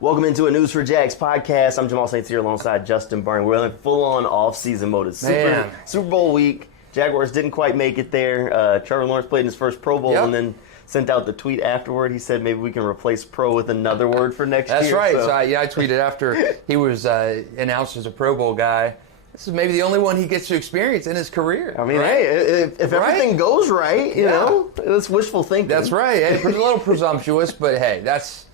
Welcome into a News4JAGs podcast. I'm Jamal St here alongside Justin Barney. We're in full-on off-season mode. It's Super Bowl week. Jaguars didn't quite make it there. Trevor Lawrence played in his first Pro Bowl and then sent out the tweet afterward. He said maybe we can replace pro with another word for next year. That's right. So I tweeted after he was announced as a Pro Bowl guy. This is maybe the only one he gets to experience in his career. I mean, hey, if everything goes right, you know, it's wishful thinking. That's right. It's a little presumptuous, but hey, that's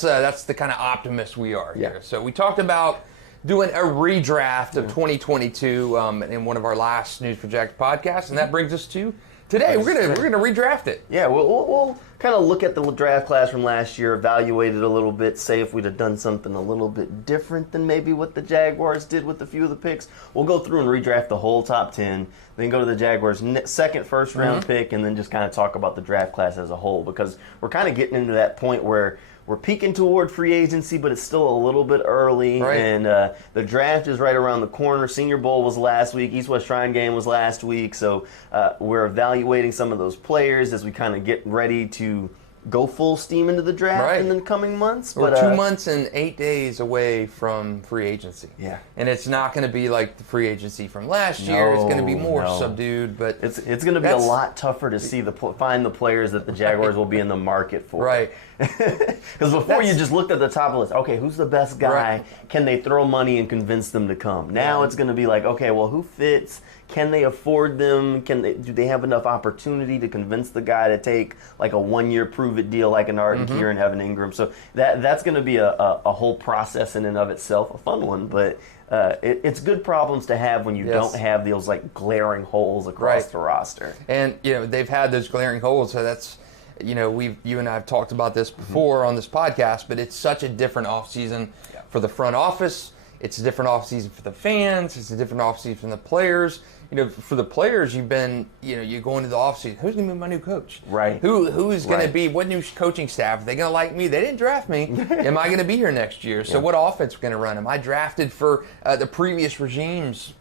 the kind of optimist we are here. So we talked about doing a redraft of 2022 in one of our last News4JAGs podcasts, and that brings us to today. We're gonna redraft it. Yeah, we'll kind of look at the draft class from last year, evaluate it a little bit, say if we'd have done something a little bit different than maybe what the Jaguars did with a few of the picks. We'll go through and redraft the whole top 10, then go to the Jaguars' second first-round pick, and then just kind of talk about the draft class as a whole, because we're kind of getting into that point where we're peeking toward free agency, but it's still a little bit early, and the draft is right around the corner. Senior Bowl was last week. East-West Shrine game was last week, so we're evaluating some of those players as we kind of get ready to go full steam into the draft in the coming months. We're 2 months and 8 days away from free agency. Yeah. And it's not going to be like the free agency from last year. It's going to be more subdued, but it's going to be a lot tougher to see find the players that the Jaguars will be in the market for. Right. Because before you just looked at the top of the list, okay, who's the best guy? Can they throw money and convince them to come? Now it's going to be like, okay, well, who fits? Can they afford them? Do they have enough opportunity to convince the guy to take like a 1-year prove-it deal like an Arden Key and Evan Ingram? So that's going to be a whole process in and of itself, a fun one, but it's good problems to have when you don't have those like glaring holes across the roster. And they've had those glaring holes, so that's you and I have talked about this before on this podcast, but it's such a different offseason for the front office. It's a different offseason for the fans. It's a different offseason for the players. For the players, you've been, you go into the offseason. Who's going to be my new coach? Right. Who's going to be, what new coaching staff? Are they going to like me? They didn't draft me. Am I going to be here next year? So what offense are we going to run? Am I drafted for the previous regime's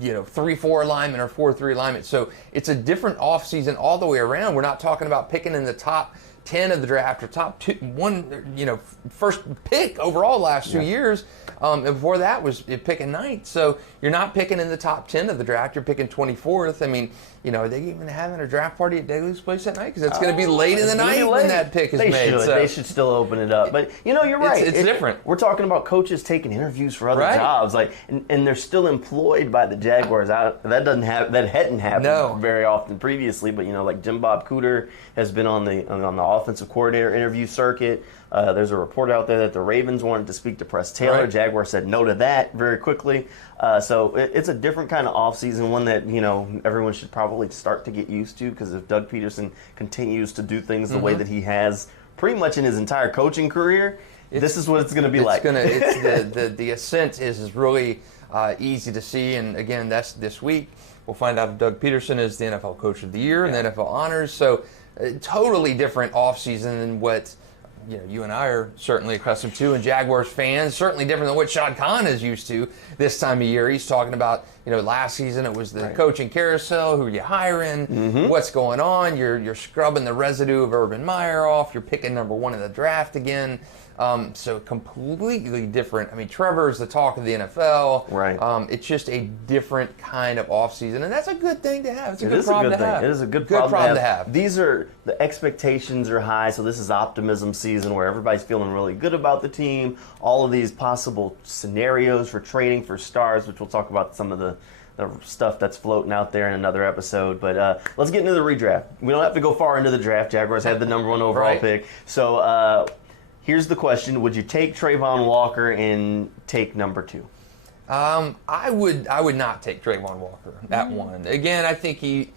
3-4 alignment or 4-3 alignment? So it's a different offseason all the way around. We're not talking about picking in the top 10 of the draft or top first pick overall last 2 years. And before that was picking 9th. So you're not picking in the top 10 of the draft. You're picking 24th. I mean, are they even having a draft party at Daly's place that night? Because it's going to be late in the night when that pick is made. They should still open it up. But you're right. It's different. We're talking about coaches taking interviews for other jobs, and they're still employed by the Jaguars. That hadn't happened very often previously. But like Jim Bob Cooter has been on the offensive coordinator interview circuit. There's a report out there that the Ravens wanted to speak to Press Taylor. Jaguars said no to that very quickly. So it's a different kind of offseason, one that everyone should probably start to get used to, because if Doug Peterson continues to do things the way that he has pretty much in his entire coaching career, this is what it's going to be like. The ascent is really easy to see, and again, that's this week. We'll find out if Doug Peterson is the NFL Coach of the Year and the NFL honors. So totally different offseason than what you and I are certainly accustomed to, and Jaguars fans, certainly different than what Shad Khan is used to this time of year. He's talking about, last season it was the coaching carousel, who are you hiring, what's going on, you're scrubbing the residue of Urban Meyer off, you're picking number 1 in the draft again. So completely different. I mean, Trevor's the talk of the NFL. Right. It's just a different kind of offseason, and that's a good thing to have. It's a good problem to have. It is a good problem to have. The expectations are high, so this is optimism season where everybody's feeling really good about the team. All of these possible scenarios for trading for stars, which we'll talk about some of the stuff that's floating out there in another episode. But let's get into the redraft. We don't have to go far into the draft. Jaguars had the number 1 overall pick. So here's the question: would you take Travon Walker and take number 2? I would not take Travon Walker at 1. Again, I think we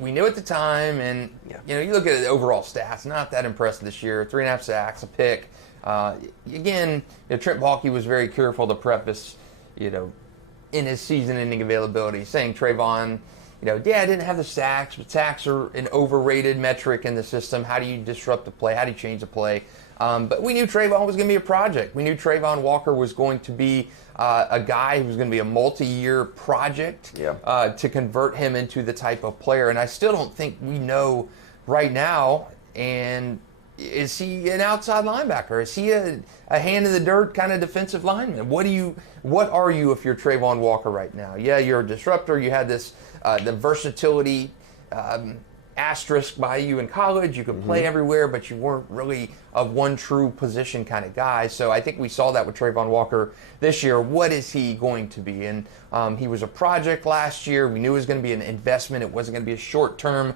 knew at the time, and you look at the overall stats, not that impressive this year. 3.5 sacks, a pick. Again, Trent Baalke was very careful to preface, in his season-ending availability, saying Travon, I didn't have the sacks, but sacks are an overrated metric in the system. How do you disrupt the play? How do you change the play? But we knew Travon was going to be a project. We knew Travon Walker was going to be a guy who was going to be a multi-year project to convert him into the type of player. And I still don't think we know right now, and Is he an outside linebacker? Is he a hand in the dirt kind of defensive lineman? What are you if you're Travon Walker right now? Yeah, you're a disruptor. You had this the versatility asterisk by you in college. You could play everywhere, but you weren't really a one true position kind of guy. So I think we saw that with Travon Walker this year. What is he going to be? And he was a project last year. We knew it was going to be an investment. It wasn't going to be a short-term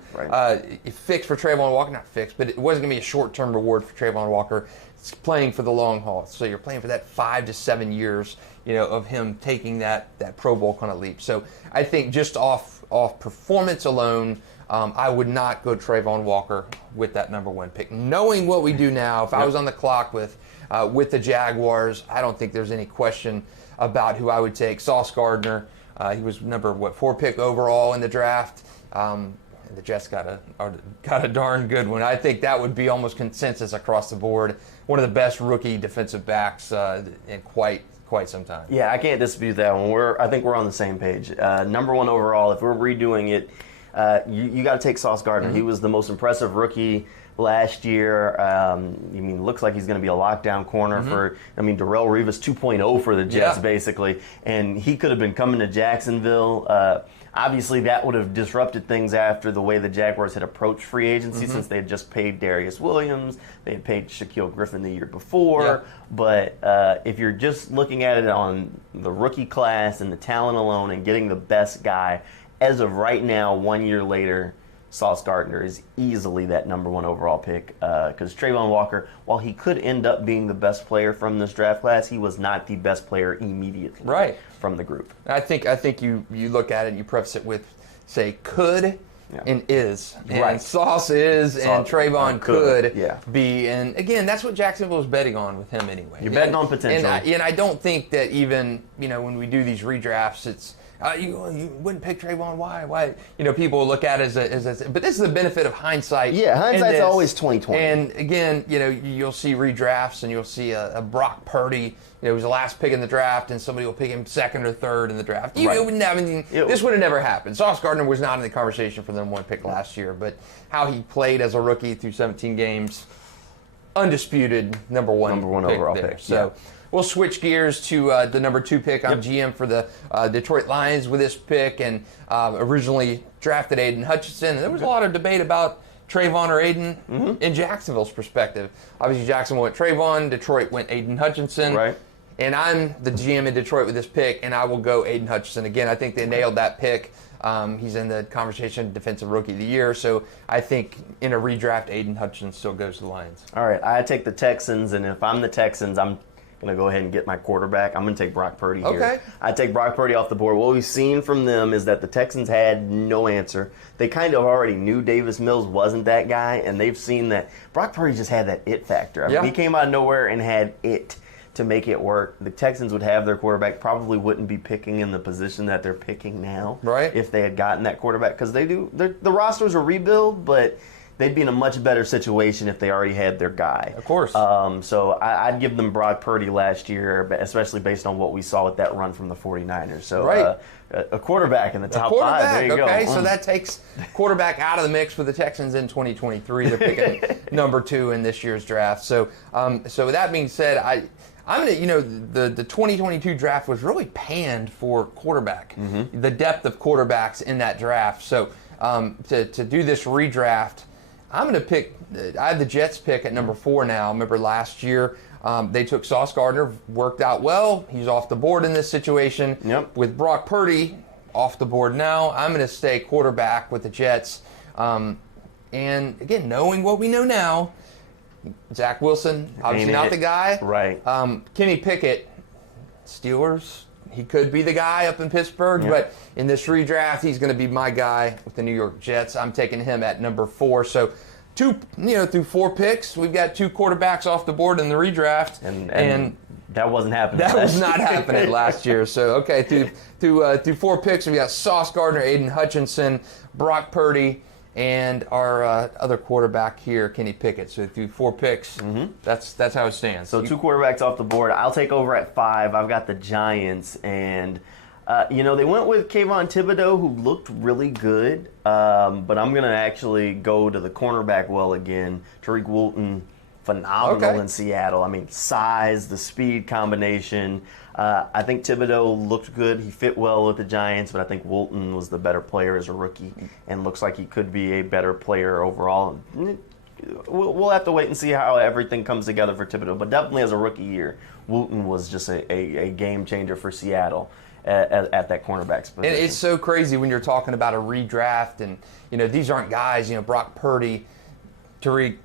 fix for Travon Walker. Not fix, but it wasn't going to be a short-term reward for Travon Walker. It's playing for the long haul. So you're playing for that 5 to 7 years, of him taking that Pro Bowl kind of leap. So I think just off performance alone, I would not go Travon Walker with that number 1 pick. Knowing what we do now, if I was on the clock with the Jaguars, I don't think there's any question about who I would take. Sauce Gardner, he was number 4 pick overall in the draft. The Jets got a darn good one. I think that would be almost consensus across the board. One of the best rookie defensive backs in quite some time. Yeah, I can't dispute that one. I think we're on the same page. Number 1 overall. If we're redoing it, you got to take Sauce Gardner. He was the most impressive rookie last year. Looks like he's going to be a lockdown corner for, Darrelle Revis 2.0 for the Jets, basically. And he could have been coming to Jacksonville. Obviously, that would have disrupted things after the way the Jaguars had approached free agency, since they had just paid Darius Williams. They had paid Shaquille Griffin the year before. Yeah. But if you're just looking at it on the rookie class and the talent alone and getting the best guy, as of right now, 1 year later, Sauce Gardner is easily that number 1 overall pick, because Travon Walker, while he could end up being the best player from this draft class, he was not the best player immediately from the group. I think you look at it and you preface it with, say, could and is. And Sauce is, and Travon could be. And again, that's what Jacksonville is betting on with him anyway. You're betting on potential. And I don't think that even, when we do these redrafts, it's, you wouldn't pick Travon. Why? People look at it as but this is the benefit of hindsight. Yeah, hindsight's always 20/20. And again, you'll see redrafts and you'll see a Brock Purdy. He was the last pick in the draft, and somebody will pick him 2nd or 3rd in the draft. This would have never happened. Sauce Gardner was not in the conversation for the number 1 pick last year, but how he played as a rookie through 17 games, undisputed number 1 overall there. pick. So. We'll switch gears to the number 2 pick. I'm GM for the Detroit Lions with this pick, and originally drafted Aiden Hutchinson. And there was a lot of debate about Travon or Aiden in Jacksonville's perspective. Obviously, Jacksonville went Travon, Detroit went Aiden Hutchinson. Right. And I'm the GM in Detroit with this pick, and I will go Aiden Hutchinson. Again, I think they nailed that pick. He's in the conversation Defensive Rookie of the Year, so I think in a redraft, Aiden Hutchinson still goes to the Lions. All right, I take the Texans, and if I'm the Texans, I'm going to go ahead and get my quarterback. I'm going to take Brock Purdy here. Okay. I take Brock Purdy off the board. What we've seen from them is that the Texans had no answer. They kind of already knew Davis Mills wasn't that guy, and they've seen that Brock Purdy just had that it factor. He came out of nowhere and had it to make it work. The Texans would have their quarterback, probably wouldn't be picking in the position that they're picking now if they had gotten that quarterback, because the rosters are rebuild, but they'd be in a much better situation if they already had their guy. Of course. So I'd give them Brock Purdy last year, especially based on what we saw with that run from the 49ers. So a quarterback in the top 5. There you go. Okay, so that takes quarterback out of the mix for the Texans in 2023. They're picking number 2 in this year's draft. So with that being said, I'm gonna, the 2022 draft was really panned for quarterback, the depth of quarterbacks in that draft. So to do this redraft, I'm going to pick, I have the Jets pick at number 4 now. Remember last year, they took Sauce Gardner, worked out well. He's off the board in this situation. With Brock Purdy off the board now, I'm going to stay quarterback with the Jets. And again, knowing what we know now, Zach Wilson, obviously not the guy. Right. Kenny Pickett, Steelers. He could be the guy up in Pittsburgh, but in this redraft, he's going to be my guy with the New York Jets. I'm taking him at number 4. So, through 4 picks, we've got 2 quarterbacks off the board in the redraft, and that wasn't happening. That was not happening last year. So, okay, through 4 picks, we got Sauce Gardner, Aiden Hutchinson, Brock Purdy, and our other quarterback here, Kenny Pickett. So through 4 picks, that's how it stands. So 2 quarterbacks off the board. I'll take over at 5. I've got the Giants, and They went with Kayvon Thibodeau, who looked really good, but I'm going to actually go to the cornerback well again. Tariq Wooten, phenomenal in Seattle. I mean, size, the speed combination. I think Thibodeau looked good. He fit well with the Giants, but I think Wooten was the better player as a rookie and looks like he could be a better player overall. We'll have to wait and see how everything comes together for Thibodeau, but definitely as a rookie year, Wooten was just a game changer for Seattle at that cornerback position. And it's so crazy when you're talking about a redraft, and these aren't guys, Brock Purdy, Tariq.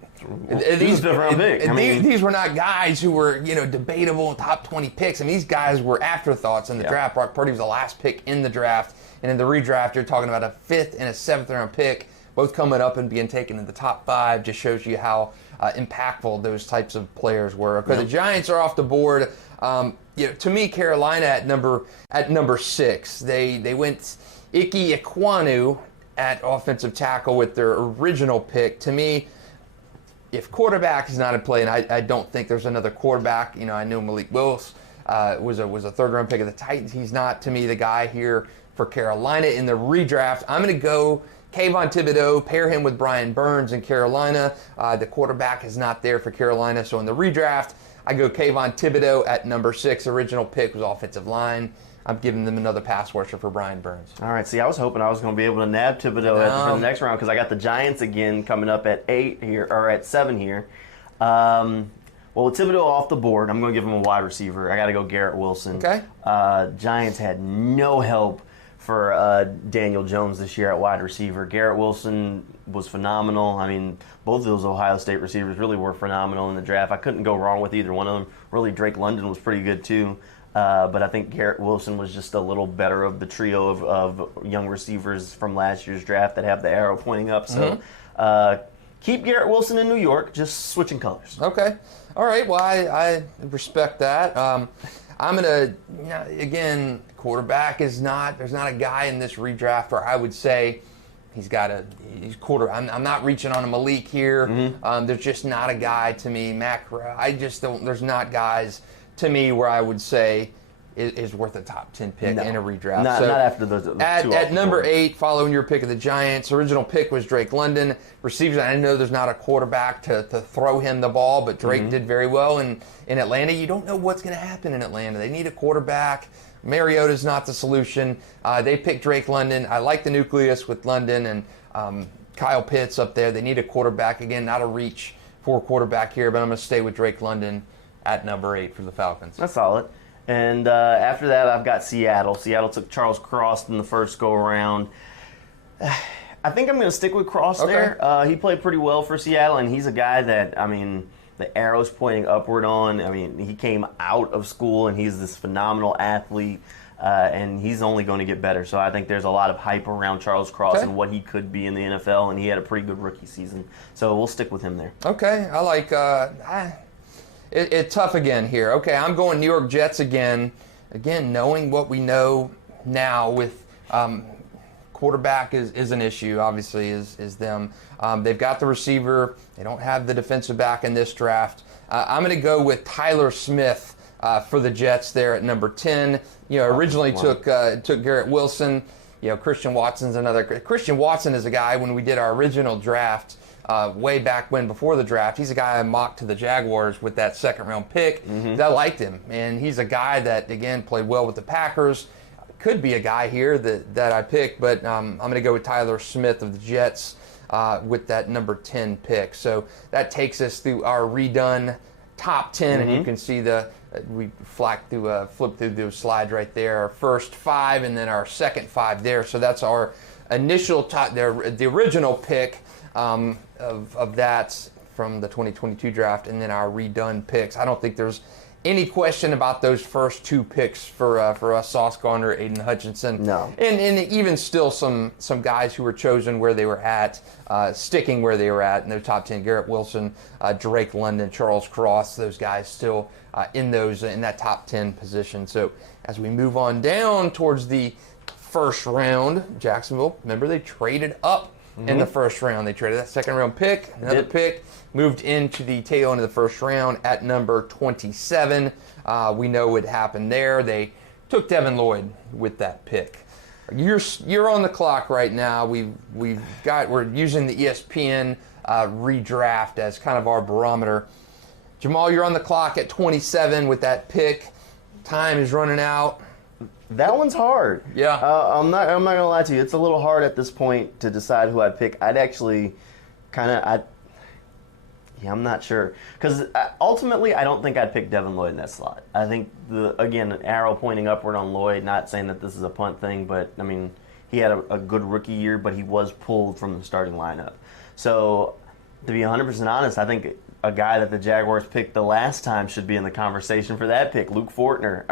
These were not guys who were debatable top 20 picks. I mean, these guys were afterthoughts in the draft. Brock Purdy was the last pick in the draft, and in the redraft, you're talking about a 5th and a 7th round pick, both coming up and being taken in the top 5. Just shows you how impactful those types of players were. Okay, the Giants are off the board. To me, Carolina at number 6. They went Ike Ekwonu at offensive tackle with their original pick. To me, if quarterback is not in play, and I don't think there's another quarterback. I know Malik Willis was a 3rd round pick of the Titans. He's not, to me, the guy here for Carolina in the redraft. I'm going to go Kayvon Thibodeau, pair him with Brian Burns in Carolina. The quarterback is not there for Carolina, so in the redraft, I go Kayvon Thibodeau at number 6. Original pick was offensive line. I'm giving them another pass rusher for Brian Burns. All right. See, I was hoping I was going to be able to nab Thibodeau for the next round because I got the Giants again coming up at 8 here, or at 7 here. Well, with Thibodeau off the board, I'm going to give him a wide receiver. I got to go Garrett Wilson. Okay. Giants had no help for Daniel Jones this year at wide receiver. Garrett Wilson was phenomenal. I mean, both of those Ohio State receivers really were phenomenal in the draft. I couldn't go wrong with either one of them. Really, Drake London was pretty good too. But I think Garrett Wilson was just a little better of the trio of young receivers from last year's draft that have the arrow pointing up. So keep Garrett Wilson in New York, just switching colors. Okay. All right. Well, I respect that. I'm going to, again, quarterback is not, there's not a guy in this redraft where I would say he's quarter. I'm not reaching on a Malik here. There's just not a guy to me. I just don't, there's not guys to me where I would say is worth a top 10 pick in a redraft. Not after the two. At number 8, following your pick of the Giants, original pick was Drake London. Receivers, I know there's not a quarterback to throw him the ball, but Drake did very well in Atlanta. You don't know what's going to happen in Atlanta. They need a quarterback. Mariota's not the solution. They picked Drake London. I like the nucleus with London and Kyle Pitts up there. They need a quarterback. Again, not a reach for a quarterback here, but I'm going to stay with Drake London at number 8 for the Falcons. That's solid. And after that, I've got Seattle. Seattle took Charles Cross in the first go-around. I think I'm going to stick with Cross there. He played pretty well for Seattle, and he's a guy that, I mean, the arrow's pointing upward on. I mean, he came out of school, and he's this phenomenal athlete, and he's only going to get better. So I think there's a lot of hype around Charles Cross and what he could be in the NFL, and he had a pretty good rookie season. So we'll stick with him there. Okay. I like it's tough again here. Okay, I'm going New York Jets again. Again, knowing what we know now with quarterback is an issue, obviously, is them. They've got the receiver. They don't have the defensive back in this draft. I'm going to go with Tyler Smith for the Jets there at number 10. Originally took Garrett Wilson. Christian Watson's another. Christian Watson is a guy, when we did our original draft, way back when, before the draft, he's a guy I mocked to the Jaguars with that 2nd round pick. I liked him, and he's a guy that, again, played well with the Packers. Could be a guy here that I picked, but I'm going to go with Tyler Smith of the Jets with that number 10 pick. So that takes us through our redone top 10, and you can see we flipped through those slides right there. Our first 5 and then our second 5 there. So that's our initial the original pick of that from the 2022 draft, and then our redone picks. I don't think there's any question about those first 2 picks for us, Sauce Gardner, Aiden Hutchinson. No. And even still some guys who were chosen where they were at, sticking where they were at in their top 10. Garrett Wilson, Drake London, Charles Cross, those guys still in that top 10 position. So as we move on down towards the first round, Jacksonville, remember they traded up in the first round. They traded that 2nd round pick, another pick, moved into the tail end of the first round at number 27. We know what happened there. They took Devin Lloyd with that pick. You're on the clock right now. We're using the ESPN redraft as kind of our barometer. Jamal, you're on the clock at 27 with that pick. Time is running out. That one's hard. Yeah. I'm not gonna lie to you. It's a little hard at this point to decide who I'd pick. I'd actually I'm not sure, because ultimately I don't think I'd pick Devin Lloyd in that slot. I think an arrow pointing upward on Lloyd. Not saying that this is a punt thing, but I mean, he had a good rookie year, but he was pulled from the starting lineup. So to be 100% honest, I think a guy that the Jaguars picked the last time should be in the conversation for that pick, Luke Fortner.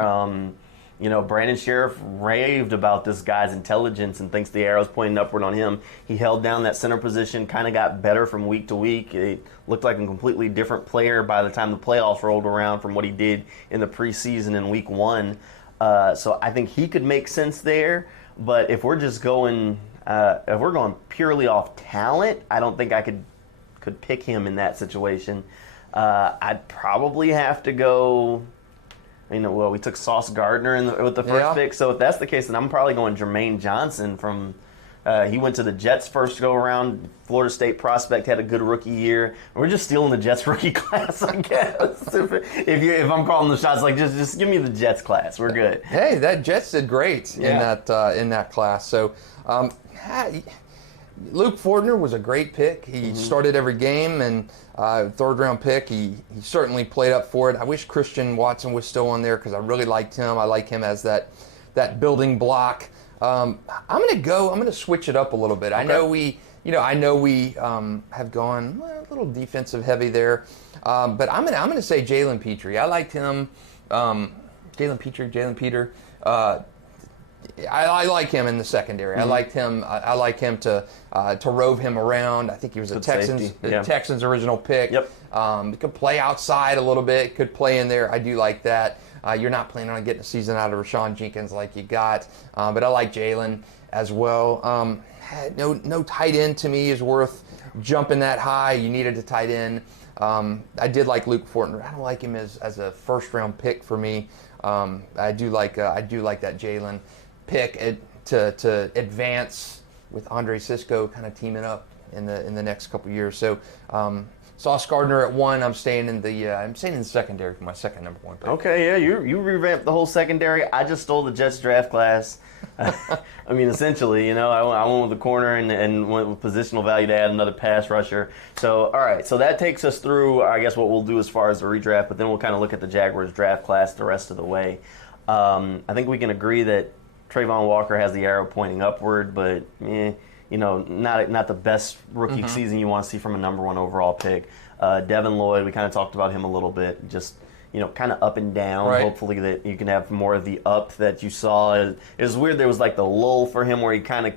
Brandon Sheriff raved about this guy's intelligence and thinks the arrow's pointing upward on him. He held down that center position, kind of got better from week to week. It looked like a completely different player by the time the playoffs rolled around from what he did in the preseason in week 1. So I think he could make sense there. But if we're just going, purely off talent, I don't think I could pick him in that situation. I'd probably have to go. We took Sauce Gardner with the first pick, so if that's the case, then I'm probably going Jermaine Johnson from. He went to the Jets first go around. Florida State prospect, had a good rookie year. We're just stealing the Jets rookie class, I guess. if I'm calling the shots, like just give me the Jets class. We're good. Hey, that Jets did great in that class. So. Luke Fortner was a great pick. He started every game, and third-round pick. He certainly played up for it. I wish Christian Watson was still on there because I really liked him. I like him as that building block. I'm gonna switch it up a little bit. Okay. I know we have gone a little defensive heavy there, but I'm gonna say Jalen Petrie. I liked him. Jalen Peter. I like him in the secondary. Mm-hmm. I like him to rove him around. I think he was a Texans original pick. Yep. He could play outside a little bit. Could play in there. I do like that. You're not planning on getting a season out of Rashawn Jenkins like you got, but I like Jalen as well. No tight end to me is worth jumping that high. You needed a tight end. I did like Luke Fortner. I don't like him as a first round pick for me. I do like that Jalen pick to advance with Andre Sisco kind of teaming up in the next couple years. So Sauce Gardner at 1. I'm staying in the secondary for my second number 1 pick. Okay, yeah, you revamped the whole secondary. I just stole the Jets draft class. I mean, essentially, I went with the corner and went with positional value to add another pass rusher. So, all right, so that takes us through, I guess, what we'll do as far as the redraft, but then we'll kind of look at the Jaguars draft class the rest of the way. I think we can agree that Travon Walker has the arrow pointing upward, but not the best rookie season you want to see from a number 1 overall pick. Devin Lloyd, we kind of talked about him a little bit, just kind of up and down. Right. Hopefully that you can have more of the up that you saw. It was weird. There was like the lull for him where he kind of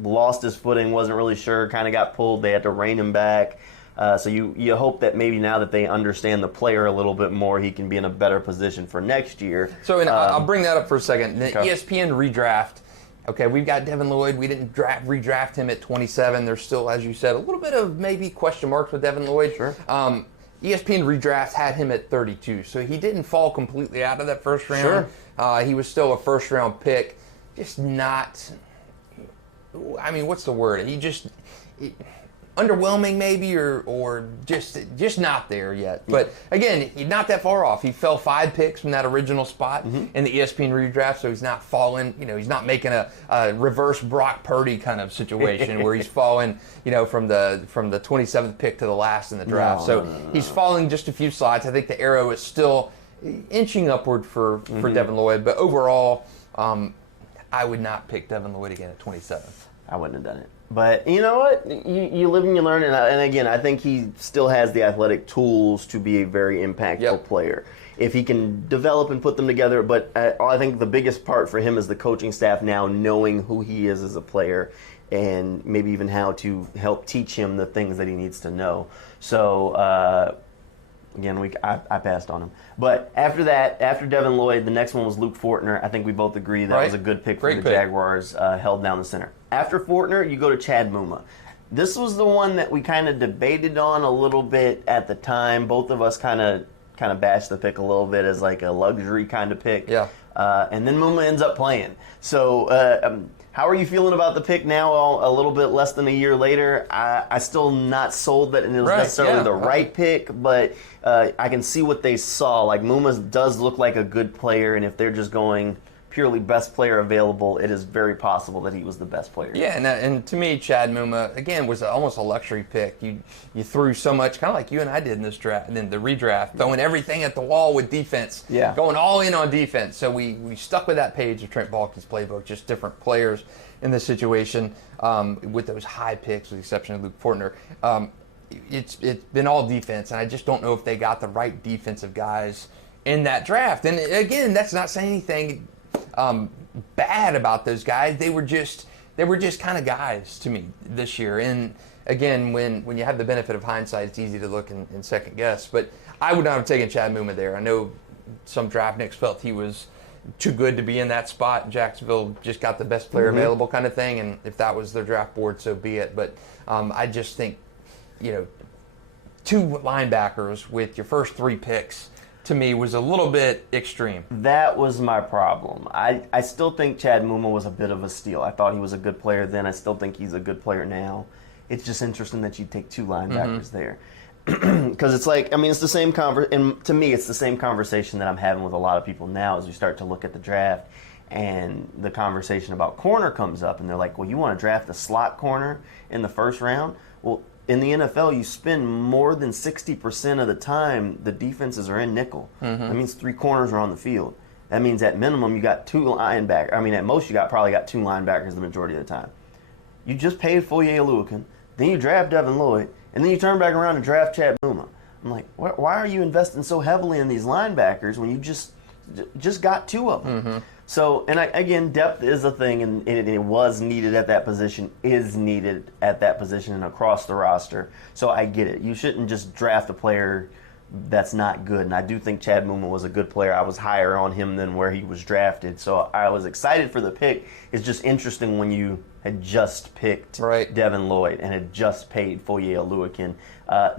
lost his footing, wasn't really sure, kind of got pulled. They had to rein him back. So you hope that maybe now that they understand the player a little bit more, he can be in a better position for next year. So I'll bring that up for a second. The ESPN redraft, okay, we've got Devin Lloyd. We didn't redraft him at 27. There's still, as you said, a little bit of maybe question marks with Devin Lloyd. Sure. ESPN redraft had him at 32, so he didn't fall completely out of that first round. Sure. He was still a first-round pick. Just not, I mean, what's the word? Underwhelming maybe, or just not there yet. But again, he's not that far off. He fell 5 picks from that original spot in the ESPN redraft, so he's not falling. He's not making a reverse Brock Purdy kind of situation where he's falling, from the 27th pick to the last in the draft. No. He's falling just a few slots. I think the arrow is still inching upward for Devin Lloyd, but overall, I would not pick Devin Lloyd again at 27. I wouldn't have done it. But you know what? You live and you learn. And again, I think he still has the athletic tools to be a very impactful player. If he can develop and put them together. But I think the biggest part for him is the coaching staff now knowing who he is as a player and maybe even how to help teach him the things that he needs to know. So, again, I passed on him. But after that, after Devin Lloyd, the next one was Luke Fortner. I think we both agree that was a good pick for the Jaguars, held down the center. After Fortner, you go to Chad Muma. This was the one that we kind of debated on a little bit at the time. Both of us kind of kind of bashed the pick a little bit as like a luxury kind of pick. Yeah. And then Muma ends up playing. So how are you feeling about the pick now, a little bit less than a year later? I still not sold that it was necessarily the right pick, but I can see what they saw. Like, Muma does look like a good player, and if they're just going purely best player available, it is very possible that he was the best player. Yeah, and to me, Chad Muma, again, was almost a luxury pick. You threw so much, kind of like you and I did in this draft, in the redraft, throwing everything at the wall with defense, going all in on defense. So we stuck with that page of Trent Baalke's playbook, just different players in this situation with those high picks, with the exception of Luke Fortner. It's been all defense, and I just don't know if they got the right defensive guys in that draft. And again, that's not saying anything bad about those guys. They were just kind of guys to me this year. And again, when you have the benefit of hindsight, it's easy to look and second guess. But I would not have taken Chad Muma there. I know some draft nicks felt he was too good to be in that spot, and Jacksonville just got the best player available kind of thing. And if that was their draft board, so be it. But I just think, two linebackers with your first three picks, to me, was a little bit extreme. That was my problem. I still think Chad Muma was a bit of a steal. I thought he was a good player then. I still think he's a good player now. It's just interesting that you take two linebackers there. Because it's like, it's the same and to me, it's the same conversation that I'm having with a lot of people now as we start to look at the draft, and the conversation about corner comes up, and they're like, well, you want to draft a slot corner in the first round? Well, in the NFL, you spend more than 60% of the time the defenses are in nickel. That means three corners are on the field. That means at minimum you got two linebackers. At most you probably got two linebackers the majority of the time. You just paid Foye Oluokun, then you draft Devin Lloyd, and then you turn back around and draft Chad Muma. I'm like, why are you investing so heavily in these linebackers when you just got two of them? So, and again, depth is a thing, and it was needed at that position, is needed at that position and across the roster. So I get it. You shouldn't just draft a player that's not good. And I do think Chad Muma was a good player. I was higher on him than where he was drafted. So I was excited for the pick. It's just interesting when you had just picked Devin Lloyd and had just paid Foye Oluokun.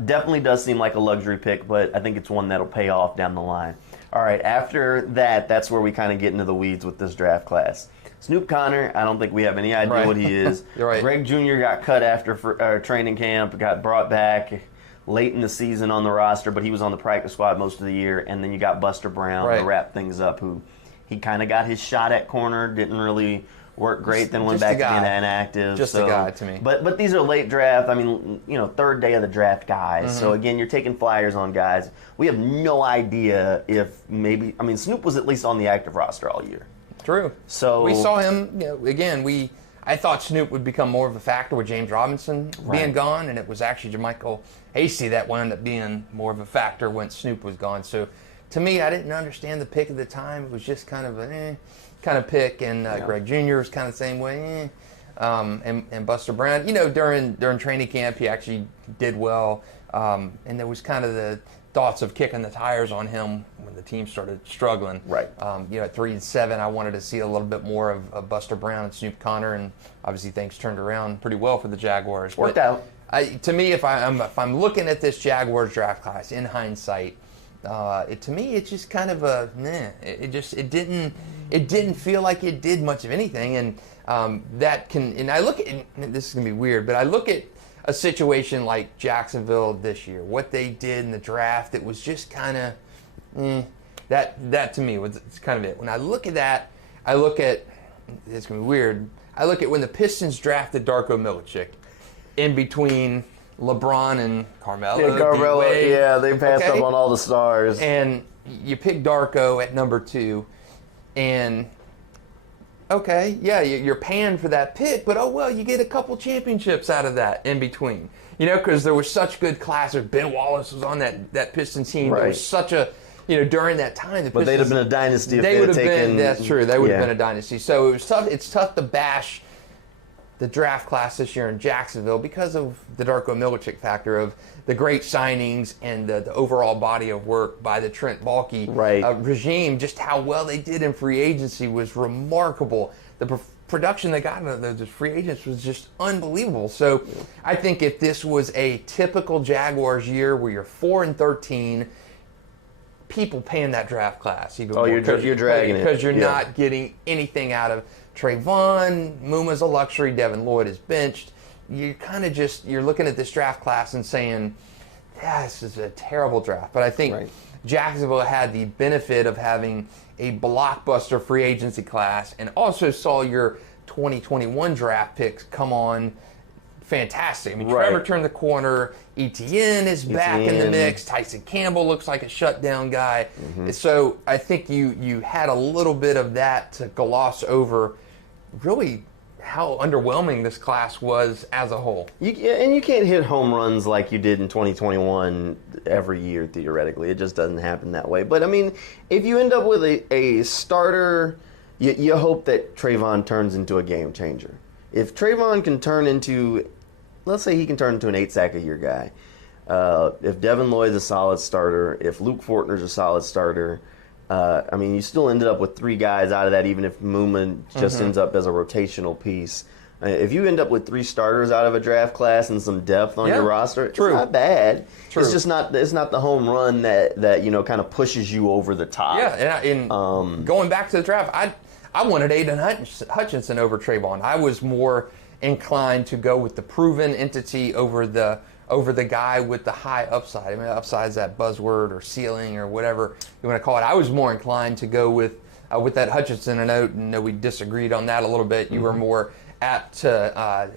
Definitely does seem like a luxury pick, but I think it's one that'll pay off down the line. All right, after that, that's where we kind of get into the weeds with this draft class. Snoop Conner, I don't think we have any idea what he is. You're right. Greg Jr. got cut after training camp, got brought back late in the season on the roster, but he was on the practice squad most of the year. And then you got Buster Brown to wrap things up, who he kind of got his shot at corner, didn't really work great, then went back to being inactive. Just a guy to me. But these are late draft. Third day of the draft guys. So again, you're taking flyers on guys. We have no idea if maybe. Snoop was at least on the active roster all year. True. So we saw him. Again, I thought Snoop would become more of a factor with James Robinson being gone, and it was actually JaMycal Hasty that wound up being more of a factor when Snoop was gone. So to me, I didn't understand the pick at the time. It was just kind of an kind of pick, and Greg Jr. was kind of the same way. And Buster Brown, during training camp, he actually did well, and there was kind of the thoughts of kicking the tires on him when the team started struggling. At 3-7, I wanted to see a little bit more of Buster Brown and Snoop Conner, and obviously things turned around pretty well for the Jaguars. Worked out. To me, if I'm looking at this Jaguars draft class in hindsight, to me it's just kind of a It didn't feel like it did much of anything, and I look at, and this is gonna be weird, but I look at a situation like Jacksonville this year, what they did in the draft, it was just kind of that to me it's kind of it. When I look at that, it's gonna be weird. I look at when the Pistons drafted Darko Milicic in between LeBron and Carmelo. They passed up on all the stars. And you pick Darko at number 2, and you're paying for that pick, but you get a couple championships out of that in between. Because there was such good class. Ben Wallace was on that Pistons team. There was such a, during that time. The Pistons, they'd have been a dynasty if they would have taken. That's true. They would have been a dynasty. So it was tough. It's tough to bash the draft class this year in Jacksonville because of the Darko Milicic factor of the great signings and the overall body of work by the Trent Baalke regime. Just how well they did in free agency was remarkable. The production they got out of those free agents was just unbelievable. So I think if this was a typical Jaguars year where you're 4-13, people paying that draft class even Oh, more. you're dragging it. Because you're Yeah. not getting anything out of Travon. Muma's a luxury. Devin Lloyd is benched. You're kind of you're looking at this draft class and saying, yeah, this is a terrible draft. But I think Jacksonville had the benefit of having a blockbuster free agency class and also saw your 2021 draft picks come on fantastic. I mean, Trevor turned the corner. Etienne is back in the mix. Tyson Campbell looks like a shutdown guy. So I think you had a little bit of that to gloss over really how underwhelming this class was as a whole. And you can't hit home runs like you did in 2021 every year, theoretically. It just doesn't happen that way. But, I mean, if you end up with a starter, you hope that Travon turns into a game changer. If Travon can turn into, let's say he can turn into an 8-sack-a-year guy. If Devin Lloyd's a solid starter, if Luke Fortner's a solid starter, I mean, you still ended up with 3 guys out of that, even if Muma just ends up as a rotational piece. If you end up with 3 starters out of a draft class and some depth on your roster, it's not bad. It's just not. It's not the home run that kind of pushes you over the top. Yeah, and going back to the draft, I wanted Aiden Hutchinson over Travon. I was more inclined to go with the proven entity over the guy with the high upside. I mean, upside is that buzzword or ceiling or whatever you want to call it. I was more inclined to go with that Hutchinson. I know we disagreed on that a little bit. You were more apt to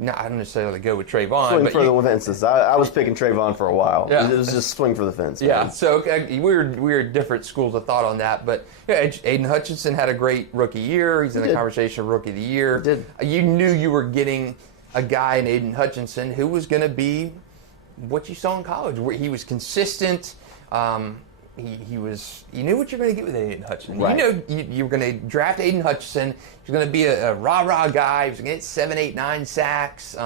not I don't necessarily go with Travon. Swing for the fences. I was picking Travon for a while. Yeah. It was just swing for the fence. Yeah, man. So we were different schools of thought on that. But yeah, Aiden Hutchinson had a great rookie year. He's in the conversation of Rookie of the Year. He did. You knew you were getting a guy in Aiden Hutchinson who was going to be what you saw in college, where he was consistent. You knew what you're going to get with Aiden Hutchinson. Right. You know you were going to draft Aiden Hutchinson. He's going to be a rah-rah guy. He was going to get 7, 8, 9 sacks,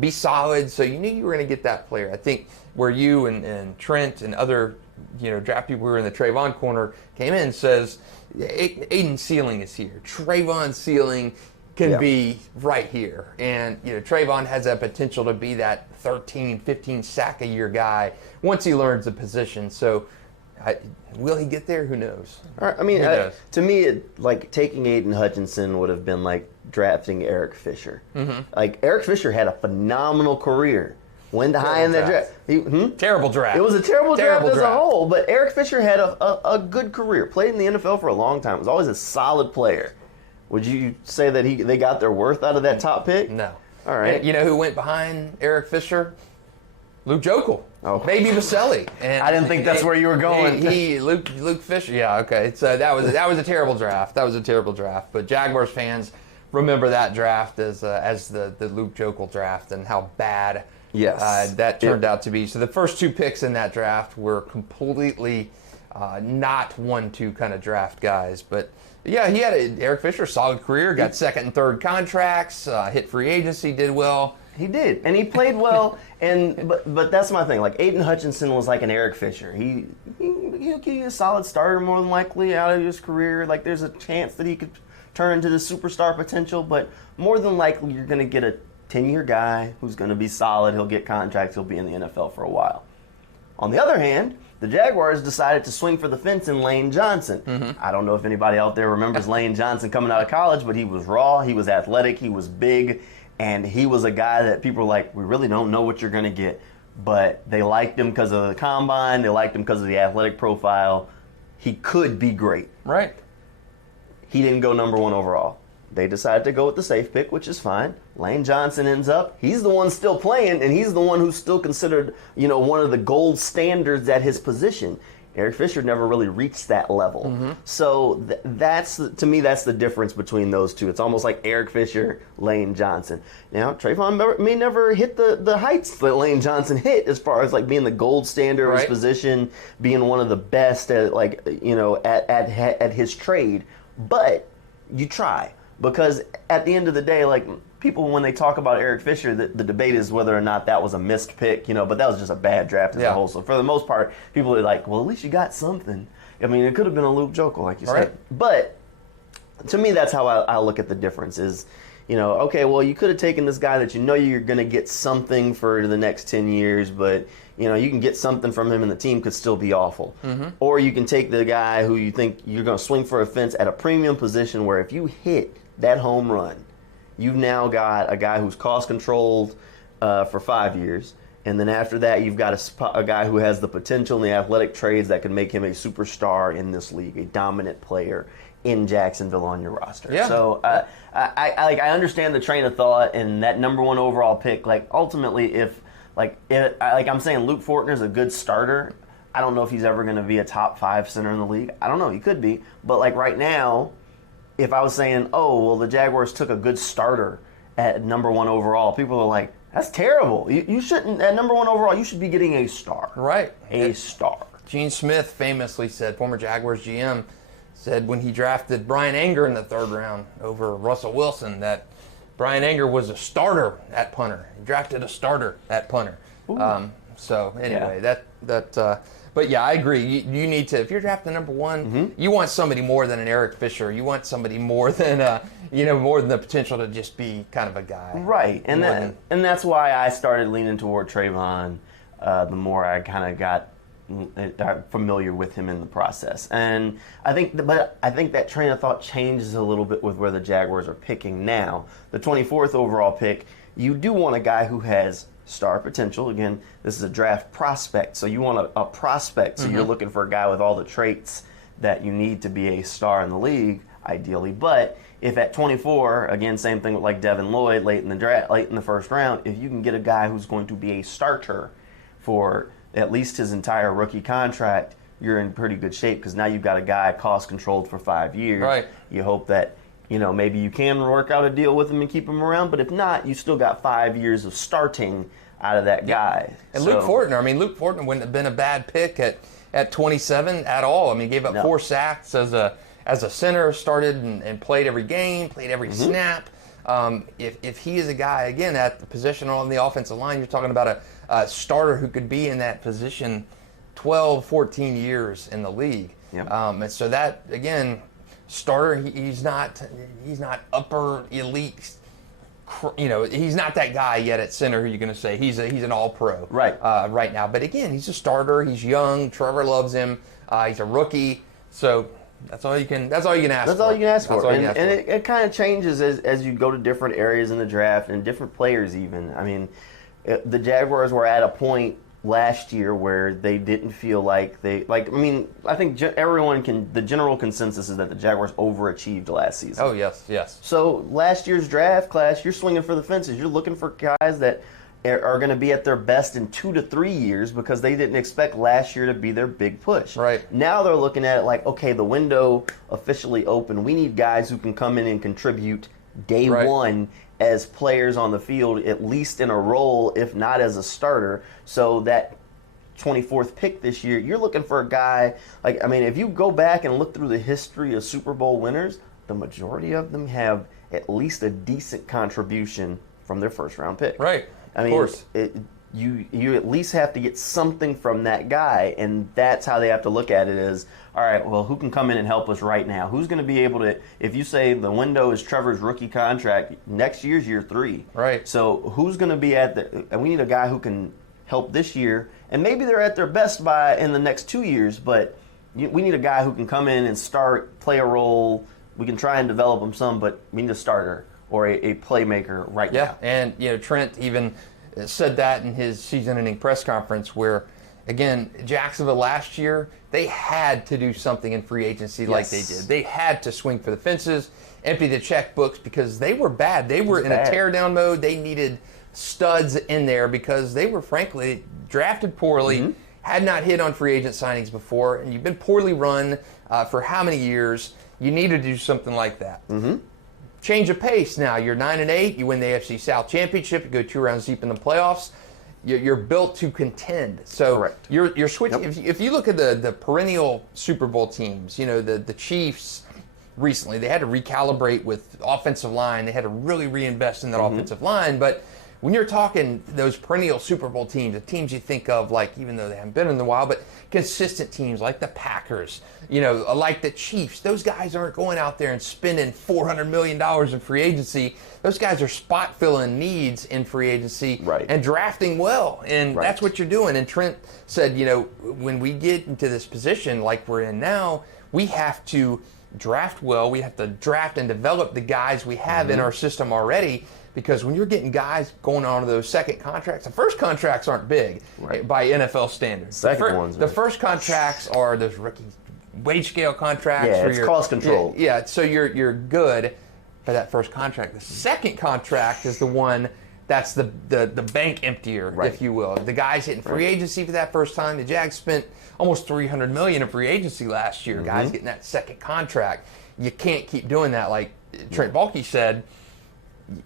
be solid. So you knew you were going to get that player. I think where you and Trent and other draft people who were in the Travon corner came in and says, Aiden's ceiling is here. Travon's ceiling can be right here. And Travon has that potential to be that 13, 15 sack a year guy once he learns the position. So will he get there? Who knows? I mean, to me, like taking Aiden Hutchinson would have been like drafting Eric Fisher. Like Eric Fisher had a phenomenal career. Went high in the draft. Terrible draft. It was a terrible draft as a whole, but Eric Fisher had a good career. Played in the NFL for a long time. Was always a solid player. Would you say that they got their worth out of that top pick? No. All right. And you know who went behind Eric Fisher? Luke Jokel. Oh. Baby Vaselli. And I didn't think that's where you were going. Luke Fisher. Yeah, okay. So that was a terrible draft. That was a terrible draft. But Jaguars fans remember that draft as the Luke Jokel draft and how bad that turned out to be. So the first 2 picks in that draft were completely not 1-2 kind of draft guys. But yeah, he had Eric Fisher, solid career, got 2nd and 3rd contracts, hit free agency, did well. He did, and he played well. But that's my thing. Like Aiden Hutchinson was like an Eric Fisher. He'll give you a solid starter more than likely out of his career. Like there's a chance that he could turn into the superstar potential, but more than likely you're going to get a 10-year guy who's going to be solid. He'll get contracts. He'll be in the NFL for a while. On the other hand, the Jaguars decided to swing for the fence in Lane Johnson. I don't know if anybody out there remembers Lane Johnson coming out of college, but he was raw, he was athletic, he was big, and he was a guy that people were like, we really don't know what you're going to get. But they liked him because of the combine, they liked him because of the athletic profile. He could be great. Right. He didn't go number 1 overall. They decided to go with the safe pick, which is fine. Lane Johnson ends up. He's the one still playing, and he's the one who's still considered, one of the gold standards at his position. Eric Fisher never really reached that level. So that's to me, that's the difference between those two. It's almost like Eric Fisher, Lane Johnson. Now, Travon may never hit the heights that Lane Johnson hit as far as like being the gold standard of his position, being one of the best at at his trade. But you try. Because at the end of the day, like people, when they talk about Eric Fisher, the debate is whether or not that was a missed pick, but that was just a bad draft as a whole. So for the most part, people are like, well, at least you got something. I mean, it could have been a Luke Jokel, like you said. But to me, that's how I look at the difference is okay, well, you could have taken this guy that you're going to get something for the next 10 years, but, you can get something from him and the team could still be awful. Or you can take the guy who you think you're going to swing for a fence at a premium position where if you hit that home run, you've now got a guy who's cost controlled for 5 years. And then after that, you've got a guy who has the potential and the athletic traits that can make him a superstar in this league, a dominant player in Jacksonville on your roster. Yeah. So I understand the train of thought and that number 1 overall pick. Like ultimately, if I'm saying Luke Fortner's a good starter, I don't know if he's ever going to be a top 5 center in the league. I don't know. He could be. But like right now, if I was saying, oh, well, the Jaguars took a good starter at number 1 overall, people are like, that's terrible. You shouldn't, at number 1 overall, you should be getting a star. Right. A star. Gene Smith famously said, former Jaguars GM, said when he drafted Brian Anger in the 3rd round over Russell Wilson that Brian Anger was a starter at punter. He drafted a starter at punter. So anyway, but yeah, I agree. You need to, if you're drafting number 1, you want somebody more than an Eric Fisher. You want somebody more than more than the potential to just be kind of a guy. Right, and that's why I started leaning toward Travon. The more I kind of got familiar with him in the process, and I think that train of thought changes a little bit with where the Jaguars are picking now. The 24th overall pick, you do want a guy who has star potential. Again, this is a draft prospect, so you want a prospect. So you're looking for a guy with all the traits that you need to be a star in the league, ideally. But if at 24, again, same thing with like Devin Lloyd late in the 1st round, if you can get a guy who's going to be a starter for at least his entire rookie contract, you're in pretty good shape because now you've got a guy cost controlled for 5 years. Right. You hope that maybe you can work out a deal with him and keep him around, but if not, you still got 5 years of starting out of that guy. And Luke Fortner wouldn't have been a bad pick at 27 at all. I mean, he gave up 4 sacks as a center, started and played every game, played every snap. If he is a guy, again, at the position on the offensive line, you're talking about a starter who could be in that position 12, 14 years in the league. Yep. And so that, again, starter, he's not upper elite. He's not that guy yet at center who you're going to say he's an all-pro right now. But again, he's a starter. He's young. Trevor loves him. He's a rookie. So that's all you can ask for. That's all you can ask for. And it kind of changes as you go to different areas in the draft and different players even. I mean, the Jaguars were at a point last year where they didn't feel like I think the general consensus is that the Jaguars overachieved last season. Oh, yes. So last year's draft class, you're swinging for the fences. You're looking for guys that are going to be at their best in 2 to 3 years because they didn't expect last year to be their big push. Right. Now they're looking at it like, okay, the window officially open. We need guys who can come in and contribute day one as players on the field, at least in a role, if not as a starter. So that 24th pick this year, you're looking for a guy, if you go back and look through the history of Super Bowl winners, the majority of them have at least a decent contribution from their 1st round pick. Right. Of course. You at least have to get something from that guy, and that's how they have to look at it is, all right, well, who can come in and help us right now? Who's going to be able to, if you say the window is Trevor's rookie contract, next year's year 3. Right. So who's going to be and we need a guy who can help this year, and maybe they're at their best in the next 2 years, but we need a guy who can come in and start, play a role. We can try and develop him some, but we need a starter or a playmaker right now. Yeah, and Trent even said that in his season-ending press conference where, again, Jacksonville last year, they had to do something in free agency like they did. They had to swing for the fences, empty the checkbooks because they were bad. They were in a tear-down mode. They needed studs in there because they were, frankly, drafted poorly, had not hit on free agent signings before, and you've been poorly run for how many years? You need to do something like that. Change of pace now. You're 9-8. You win the AFC South Championship. You go 2 rounds deep in the playoffs. You're built to contend. So correct. You're switching. If you look at the perennial Super Bowl teams, the Chiefs recently, they had to recalibrate with offensive line. They had to really reinvest in that offensive line. But when you're talking those perennial Super Bowl teams, the teams you think of, like, even though they haven't been in a while, but consistent teams like the Packers, like the Chiefs, those guys aren't going out there and spending $400 million in free agency. Those guys are spot filling needs in free agency and drafting well. And that's what you're doing. And Trent said, when we get into this position like we're in now, we have to draft well. We have to draft and develop the guys we have in our system already. Because when you're getting guys going on to those second contracts, the first contracts aren't big by NFL standards. The first contracts are those rookie wage scale contracts. Yeah, it's cost control. Yeah, so you're good for that first contract. The second contract is the one that's the bank emptier, if you will. The guys hitting free agency for that first time. The Jags spent almost $300 million in free agency last year. Guys getting that second contract. You can't keep doing that, like Trent Baalke said.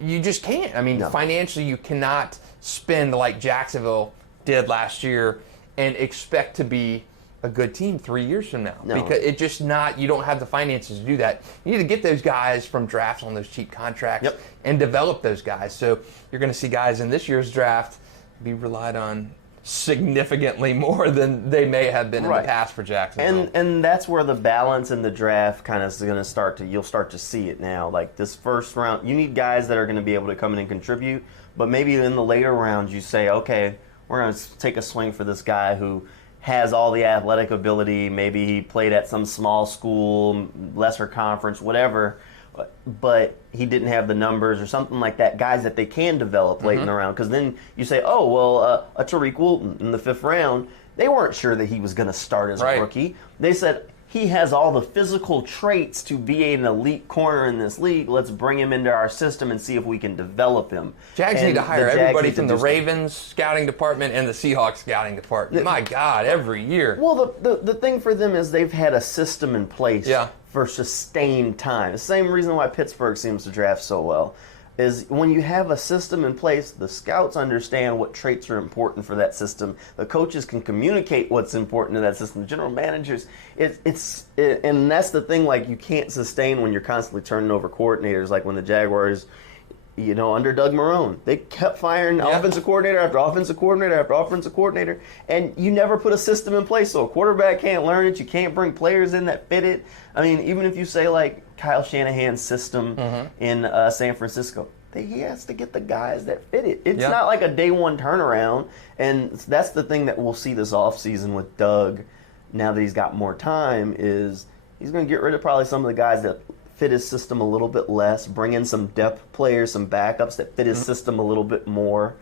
You just can't. I mean, financially, you cannot spend like Jacksonville did last year and expect to be a good team 3 years from now. Because it's just not, you don't have the finances to do that. You need to get those guys from drafts on those cheap contracts and develop those guys. So you're going to see guys in this year's draft be relied on significantly more than they may have been in the past for Jacksonville. And that's where the balance in the draft kind of is going to start to, you'll start to see it now. Like this first round, you need guys that are going to be able to come in and contribute, but maybe in the later rounds you say, okay, we're going to take a swing for this guy who has all the athletic ability, maybe he played at some small school, lesser conference, whatever, but he didn't have the numbers or something like that, guys that they can develop late in the round. Because then you say, oh, well, a Tariq Wooten in the 5th round, they weren't sure that he was going to start as a rookie. They said, he has all the physical traits to be an elite corner in this league. Let's bring him into our system and see if we can develop him. Jags need to hire everybody from the Ravens scouting department and the Seahawks scouting department. My God, every year. Well, the thing for them is they've had a system in place for sustained time. The same reason why Pittsburgh seems to draft so well is when you have a system in place, the scouts understand what traits are important for that system. The coaches can communicate what's important to that system. The general managers, and that's the thing, like you can't sustain when you're constantly turning over coordinators, like when the Jaguars, under Doug Marrone, they kept firing offensive coordinator after offensive coordinator after offensive coordinator, and you never put a system in place. So a quarterback can't learn it. You can't bring players in that fit it. I mean, even if you say like Kyle Shanahan's system in San Francisco, he has to get the guys that fit it. It's not like a day one turnaround, and that's the thing that we'll see this offseason with Doug, now that he's got more time, is he's going to get rid of probably some of the guys that fit his system a little bit less, bring in some depth players, some backups that fit his system a little bit more.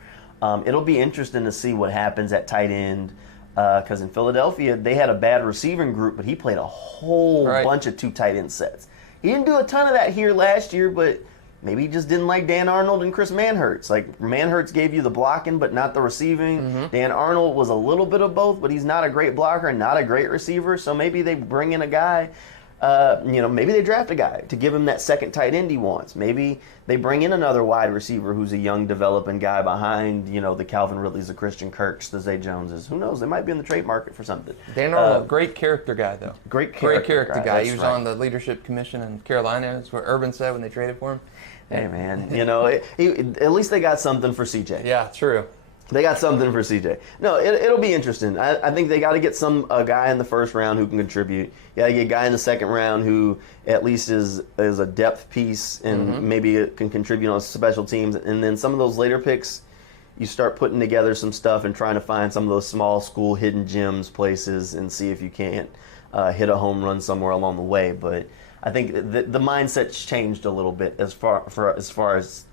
It'll be interesting to see what happens at tight end, because in Philadelphia, they had a bad receiving group, but he played a whole bunch of 2 tight end sets. He didn't do a ton of that here last year, but maybe he just didn't like Dan Arnold and Chris Manhertz. Like, Manhertz gave you the blocking, but not the receiving. Dan Arnold was a little bit of both, but he's not a great blocker and not a great receiver, so maybe they bring in a guy. Maybe they draft a guy to give him that second tight end he wants. Maybe they bring in another wide receiver who's a young developing guy behind, the Calvin Ridleys, the Christian Kirks, the Zay Joneses. Who knows? They might be in the trade market for something. Dan Arnold, great character guy, though. Great character guy. He was on the leadership commission in Carolina. That's what Urban said when they traded for him. Hey, man, at least they got something for CJ. Yeah, true. They got something for CJ. No, it'll be interesting. I think they got to get a guy in the first round who can contribute. You got to get a guy in the second round who at least is a depth piece and maybe can contribute on special teams. And then some of those later picks, you start putting together some stuff and trying to find some of those small school hidden gems places and see if you can't hit a home run somewhere along the way. But I think the mindset's changed a little bit as far as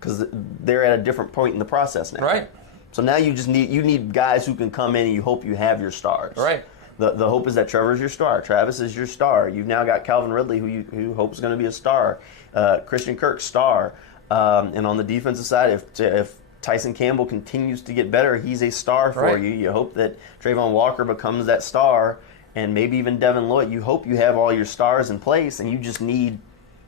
because they're at a different point in the process now. Right. So now you need guys who can come in and you hope you have your stars. Right. The hope is that Trevor's your star. Travis is your star. You've now got Calvin Ridley who you hope is going to be a star. Christian Kirk, star. And on the defensive side, if Tyson Campbell continues to get better, he's a star for you. You hope that Travon Walker becomes that star, and maybe even Devin Lloyd. You hope you have all your stars in place, and you just need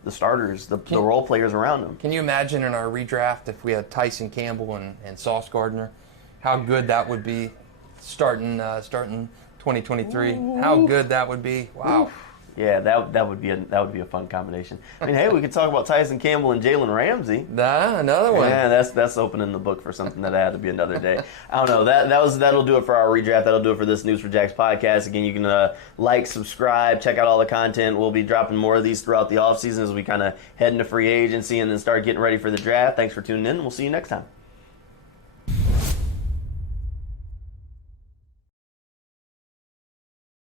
the starters, the role players around them. Can you imagine in our redraft if we had Tyson Campbell and Sauce Gardner, how good that would be starting 2023? Ooh. How good that would be. Wow. Yeah, that would be a fun combination. I mean, hey, we could talk about Tyson Campbell and Jalen Ramsey. Another one. Yeah, that's opening the book for something that had to be another day. I don't know. That'll do it for our redraft. That'll do it for this News4JAGs podcast. Again, you can like, subscribe, check out all the content. We'll be dropping more of these throughout the offseason as we kind of head into free agency and then start getting ready for the draft. Thanks for tuning in, and we'll see you next time.